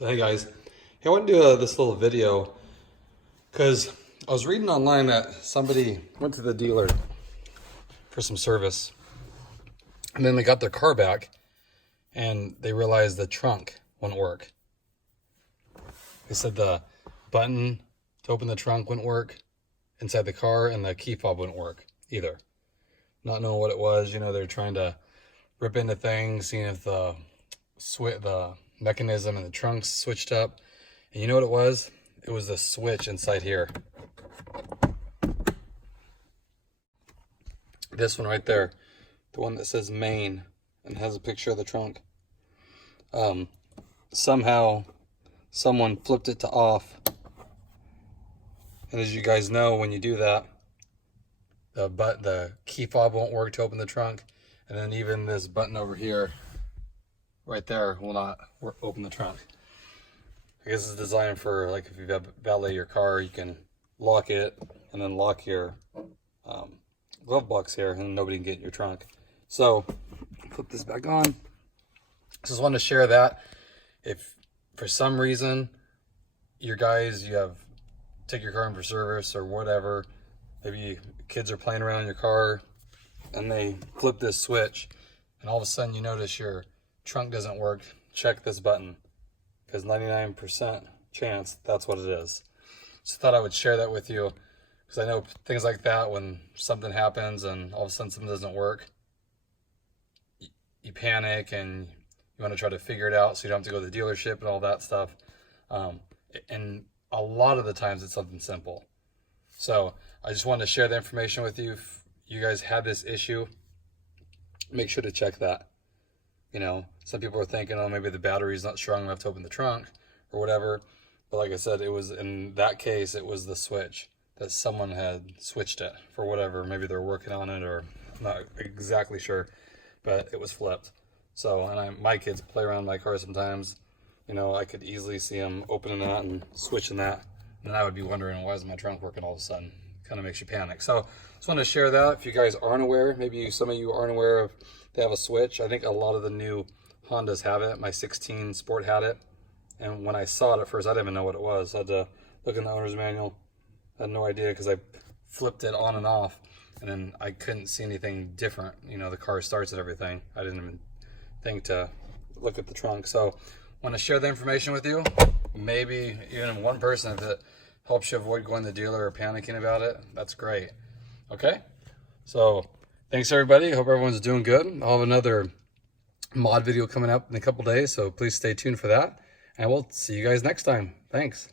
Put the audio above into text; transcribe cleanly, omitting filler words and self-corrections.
So hey guys, hey, I want to do this little video because I was reading online that somebody went to the dealer for some service and then they got their car back and they realized the trunk wouldn't work. They said the button to open the trunk wouldn't work inside the car and the key fob wouldn't work either. Not knowing what it was, they're trying to rip into things, seeing if the mechanism and the trunks switched up. And you know what it was? It was the switch inside here. This one right there, the one that says main and has a picture of the trunk. Somehow someone flipped it to off. And as you guys know, when you do that, the key fob won't work to open the trunk. And then even this button over here, right there, will not open the trunk. I guess it's designed for, like, if you valet your car, you can lock it and then lock your glove box here and nobody can get in your trunk. So flip this back on. Just wanted to share that. If for some reason you take your car in for service or whatever, maybe kids are playing around in your car and they flip this switch and all of a sudden you notice your trunk doesn't work, check this button, because 99% chance that's what it is. So I thought I would share that with you, because I know things like that, when something happens and all of a sudden something doesn't work, you panic and you want to try to figure it out so you don't have to go to the dealership and all that stuff. And a lot of the times it's something simple. So I just wanted to share the information with you. If you guys had this issue, make sure to check that. Some people are thinking, oh, maybe the battery's not strong enough to open the trunk or whatever. But like I said, in that case, it was the switch that someone had switched it for whatever. Maybe they're working on it, or I'm not exactly sure, but it was flipped. So, and my kids play around my car sometimes. I could easily see them opening that and switching that. And I would be wondering, why is my trunk working all of a sudden? Kind of makes you panic. So just want to share that. If you guys aren't aware, maybe some of you aren't aware of, they have a switch. I think a lot of the new Hondas have it. My 16 Sport had it. And when I saw it at first, I didn't even know what it was. I had to look in the owner's manual. I had no idea, because I flipped it on and off and then I couldn't see anything different. The car starts and everything. I didn't even think to look at the trunk. So want to share the information with you. Maybe even one person, if it helps you avoid going to the dealer or panicking about it, that's great. Okay, so thanks everybody. Hope everyone's doing good. I'll have another mod video coming up in a couple days, so please stay tuned for that, and we'll see you guys next time. Thanks.